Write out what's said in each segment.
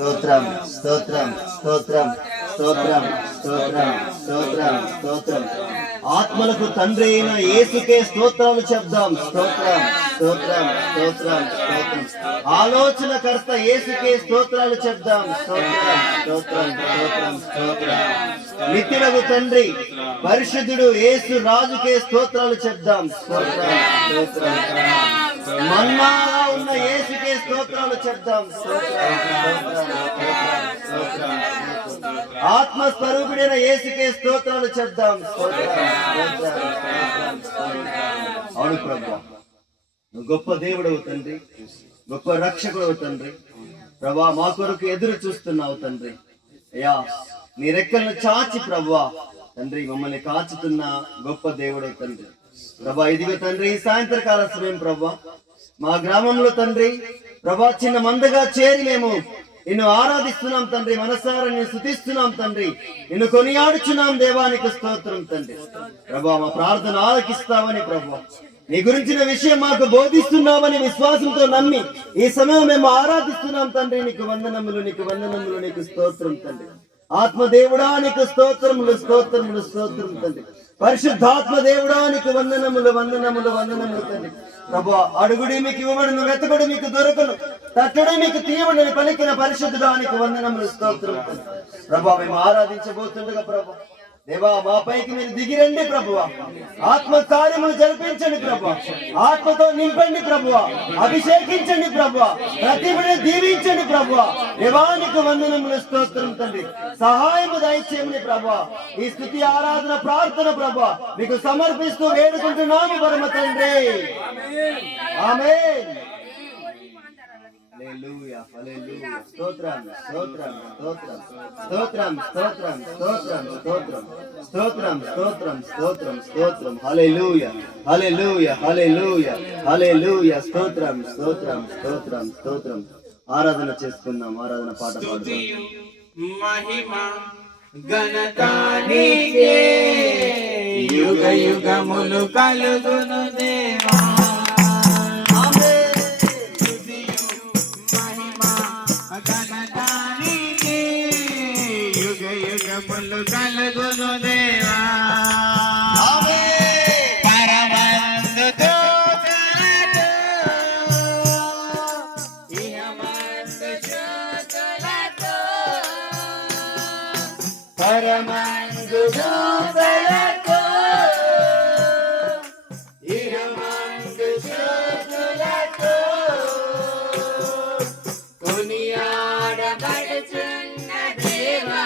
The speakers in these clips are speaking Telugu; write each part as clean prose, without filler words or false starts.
స్తోత్రం స్తోత్రం స్తోత్రం స్తోత్రం స్తోత్రం స్తోత్రం స్తోత్రం. ఆత్మలకు తండ్రి అయిన యేసుకే స్తోత్రాలు చెప్దాం. స్తోత్రం స్తోత్రం స్తోత్రం స్తోత్రం. ఆలోచనకర్త యేసుకే స్తోత్రాలు చెప్దాం. స్తోత్రం స్తోత్రం స్తోత్రం స్తోత్రం. నిత్యులకు తండ్రి పరిశుద్ధుడు యేసు రాజుకే స్తోత్రాలు చెప్దాం. స్తోత్రం స్తోత్రం. మన్నాగా ఉన్న యేసుకే స్తోత్రాలు చెప్దాం. స్తోత్రం స్తోత్రం స్తోత్రం. ఆత్మస్వరూపుడైన యేసుకే స్తోత్రాలు చెప్దాం. అవును ప్రభు, గొప్ప దేవుడవు తండ్రి, గొప్ప రక్షకుడవు తండ్రి. ప్రభా, మా కొరకు ఎదురు చూస్తున్నావు తండ్రి. అయ్యా, నీ రెక్కలను చాచి ప్రభువా తండ్రి మమ్మల్ని కాచుతున్న గొప్ప దేవుడవు తండ్రి. ప్రభా, ఇదిగో తండ్రి ఈ సాయంత్రకాల సమయం ప్రభా మా గ్రామంలో తండ్రి ప్రభా చిన్న మందగా చేరి మేము నిన్ను ఆరాధిస్తున్నాం తండ్రి. మనసారా నిన్ను స్తుతిస్తున్నాం తండ్రి. నిన్ను కొనియాడుచున్నాం దేవానికి స్తోత్రం తండ్రి. ప్రభా, మా ప్రార్థన ఆలకిస్తావని ప్రభా, నీ గురించిన విషయం మాకు బోధిస్తున్నామని విశ్వాసంతో నమ్మి ఈ సమయం మేము ఆరాధిస్తున్నాం తండ్రి. నీకు వందనములు, నీకు వందనములు, నీకు స్తోత్రం తండ్రి. ఆత్మదేవుడా నీకు స్తోత్రములు, స్తోత్రములు, స్తోత్రం తండ్రి. పరిశుద్ధాత్మ దేవుడా నీకు వందనములు, వందనములు, వందనములు తండ్రి. ప్రభు, అడుగుడి మీకు ఇవ్వబడును, వెతకుడు మీకు దొరకను, తట్టుడు మీకు తీయబడని పలికిన పరిశుద్ధుడా నీకు వందనములు, స్తోత్రం తండ్రి. ప్రభు, మేము ఆరాధించబోతుండగా ప్రభు దేవా మా పైకి మీరు దిగిరండి ప్రభువా. ఆత్మ కార్యములు జరిపించండి ప్రభువా. ఆత్మతో నింపండి ప్రభువా. అభిషేకించండి ప్రభువా. ప్రతి బిడ్డను దీవించండి ప్రభువా. దేవానికి వందనములు, స్తోత్రం తండ్రి. సహాయము దయచేయమని ప్రభువా. ఈ స్తుతి ఆరాధన ప్రార్థన ప్రభువా మీకు సమర్పిస్తూ వేడుకుంటున్నాము పరమ తండ్రి. ఆమేన్. హల్లెలూయా, హల్లెలూయా. స్తోత్రం స్తోత్రం స్తోత్రం స్తోత్రం స్తోత్రం స్తోత్రం స్తోత్రం స్తోత్రం స్తోత్రం స్తోత్రం స్తోత్రం. హల్లెలూయా, హల్లెలూయా, హల్లెలూయా, హల్లెలూయా. స్తోత్రం స్తోత్రం స్తోత్రం స్తోత్రం. ఆరాధన చేసుకుందాం. ఆరాధన పాట పాడుదాం. మహిమ ఘనత నీకే యుగ యుగములు కలుగును దేవా. కలుగును దేవా. పరమందు దూతలతో ఇహమందు జ్యోతులతో, పరమందు దూతలతో ఇహమందు జ్యోతులతో కొనియాడబడుచున్న దేవా.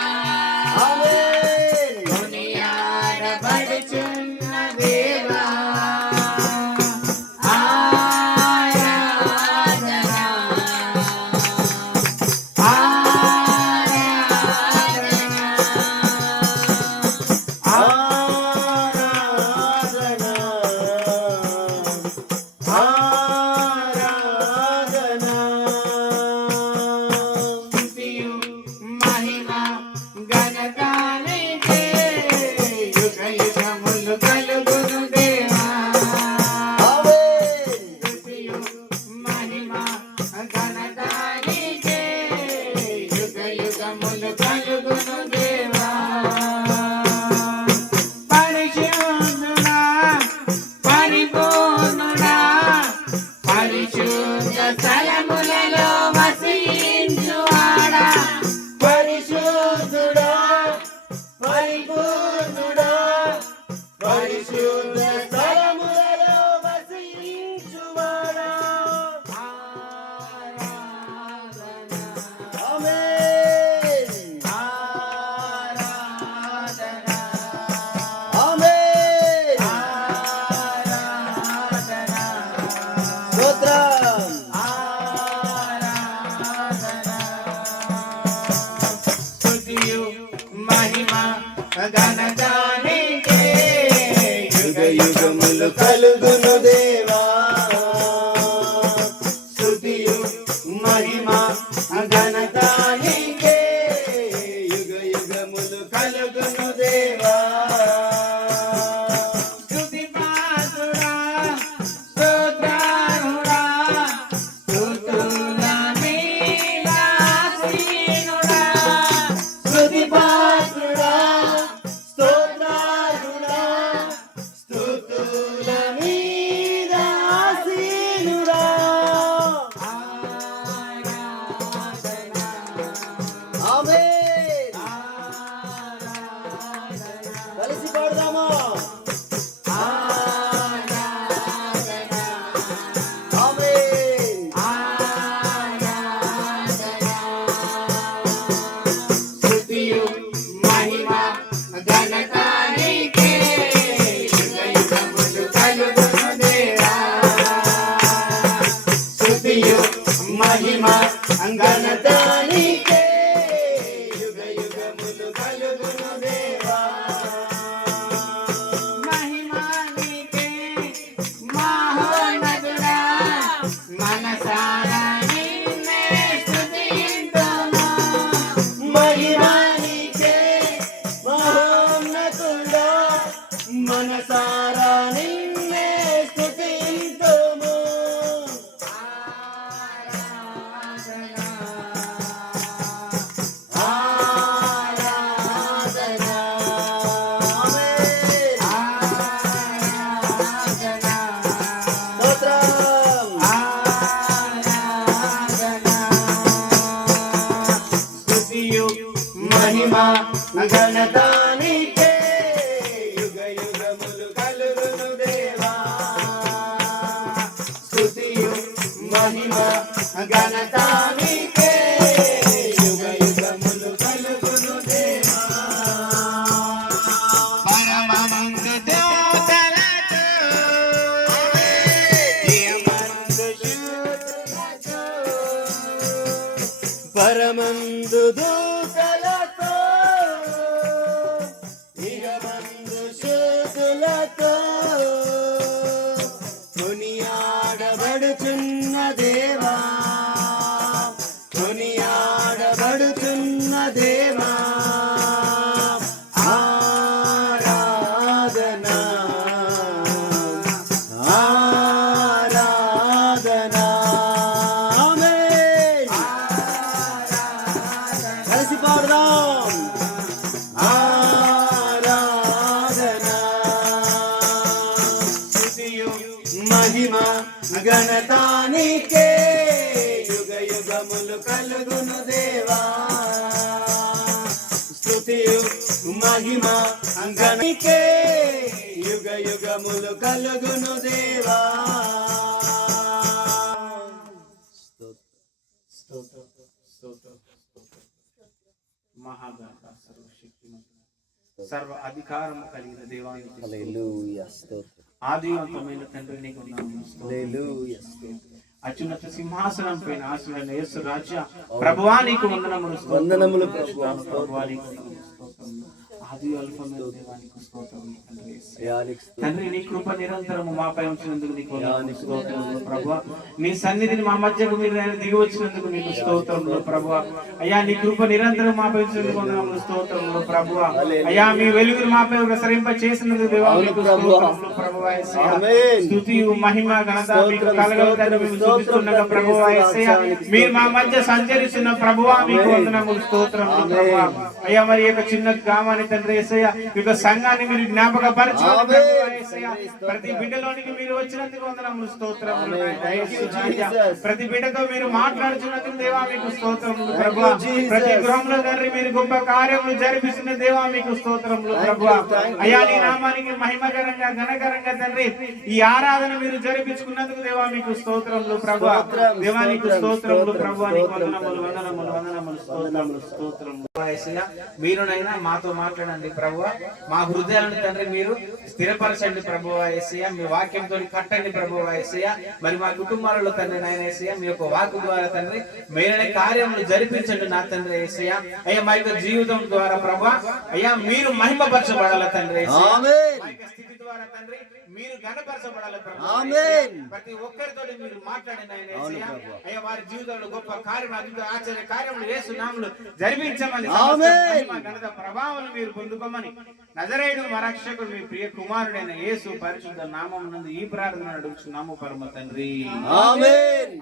యుగ యుగములు కలుగును దేవా. స్తుతియు మహిమ ఘనత నీకే యుగ యుగములు కలుగును దేవా. స్తుతి పాత్రుడా, స్తోత్రార్హుడా, స్తుతుల మీద ఆశీర్వదించువాడా. ఆమేన్. కలిసి పాడదామా? ఆమేన్. స్తుతియు మహిమ ఘనత నీకే యుగ యుగములు కలుగును దేవా స్తుతియు మహిమ ఘనత నీకే యుగ యుగములు కలుగును దేవా మహిమ నీకే మహోన్నతుడా మనసారా నిన్నే స్తుతింతుము మహిమ నీకే మహోన్నతుడా మనసారా నిన్నే స్తుతింతుము. ఆరాధన. ఆమేన్. స్తోత్రం. స్తుతియు మహిమ ఘనత నీకే యుగ యుగములు కలుగును దేవా స్తుతియు మహిమ ఘనత నీకే యుగ యుగములు కలుగును దేవా పరమానంద దేవతలతో ప్రియమందు శూతులతో పరమందు దూతలతో ఇగమందు శూతులతో కొనియాడబడుచున్న దేవా కొనియాడబడుచున్న దేవా ఆరాధన ఆరాధన. ఆమేన్. కలిసి పాడదాం. ఆరాధన. స్తుతియు మహిమ ఘనత నీకే యుగ యుగములు కలుగును దేవా స్తుతియు మహిమ ఘనత నీకే యుగ యుగములు కలుగును దేవా మహాగణ సర్వశక్తిమంతుడు సర్వ అధికారము కలిగిన దేవానికి హల్లెలూయా. స్తోత్రం. ఆది అంతమైన తండ్రి నీకు వందనములు. హల్లెలూయా. అత్యున్నత సింహాసనం పైన ఆశీర్వదించిన యేసు రాజా ప్రభువా నీకు వందనములు. వందనములు ప్రభువా. ప్రభువా నీకు వందనములు. స్తోత్రములు. ఆది అల్ఫమైన దేవానికి స్తోత్రములు తండ్రి యేసు. యానికి స్తోత్రం. తండ్రి నీ కృప నిరంతరము మాపై ఉంచినందుకు నీకు వందనములు. స్తోత్రములు ప్రభువా. నీ సన్నిధిని మా మధ్యకు మీరు దిగి వచ్చినందుకు నీకు స్తోత్రములు ప్రభువా. అయ్యా నీ కృప నిరంతరం మాపై ఉంచినందుకు వందనములు. స్తోత్రములు ప్రభువా. అయ్యా మీ వెలుగును మాపై ప్రసరింప చేసినందుకు దేవా నీకు స్తోత్రములు ప్రభువా యేసయ్యా. ఆమేన్. స్తుతియు మహిమ ఘనత మీకు కలగలుగుతాను. మీకు స్తుతిస్తున్నాగా ప్రభువా యేసయ్యా. మీరు మా మధ్య సంచరిస్తున్న ప్రభువా మీకు వందనములు. స్తోత్రములు ప్రభువా. అయ్యా మరి యొక్క చిన్న గ్రామాన్ని తండ్రి యేసయ్యా ఈ యొక్క సంఘాన్ని మీరు జ్ఞాపకపరచుకోండి ప్రభువా యేసయ్యా. ప్రతి బిడ్డలోనికి మీరు వచ్చినందుకు వందనములు. స్తోత్రములు నాయనా యేసు రాజా. ప్రతి బిడ్డతో మీరు మాట్లాడుతున్నందుకు దేవా మీకు స్తోత్రములు ప్రభువా. ప్రతి గృహంలో తండ్రి మీరు గొప్ప కార్యములు జరిపిస్తున్న దేవా మీకు స్తోత్రములు ప్రభువా. అయ్యా నీ నామానికి మహిమకరంగా ఘనకరంగా తండ్రి ఈ ఆరాధన మీరు జరిపించుకున్నందుకు దేవా మీకు స్తోత్రములు ప్రభువా. దేవా నీకు స్తోత్రములు ప్రభువా. నీకు వందనములు వందనములు వందనములు స్తోత్రములు స్తోత్రములు యేసయ్యా. మీరునైనా మాతో మాట్లాడండి ప్రభువా. మా హృదయాలను తండ్రి మీరు స్థిరపరచండి ప్రభువా యేసయ్యా. మీ వాక్యంతో కట్టండి ప్రభువా యేసయ్యా. మరి మా కుటుంబాలలో తండ్రి నాయన యేసయ్యా మీ యొక్క వాక్కు ద్వారా తండ్రి మేలైన కార్యములు జరిపించండి నా తండ్రి యేసయ్యా. అయ్యా మా యొక్క జీవితం ద్వారా ప్రభువా అయ్యా మీరు మహిమపరచబడాలి తండ్రి యేసయ్యా. ఆమేన్. మా యొక్క స్థితి ద్వారా తండ్రి మీరు ఘనపరచబడాలి ప్రభువా ఆమేన్. యేసయ్యా. ప్రతి ఒక్కరితో మీరు మాట్లాడిన ఆయన అవును యేసయ్యా. ప్రభువా. అయ్యా వారి జీవితంలో గొప్ప కార్యములు అద్భుత ఆశ్చర్య కార్యములు యేసు నామములో జరిపించమని ఆమేన్. మహిమ ఘనత ప్రభావాలు మీరు పొందుకోమని నజరేయుడు మా రక్షకుడు మీ ప్రియ కుమారుడైన యేసు పరిశుద్ధ నామమునందు ఈ ప్రార్థన అడుగుచున్నాము పరమ తండ్రి. ఆమేన్.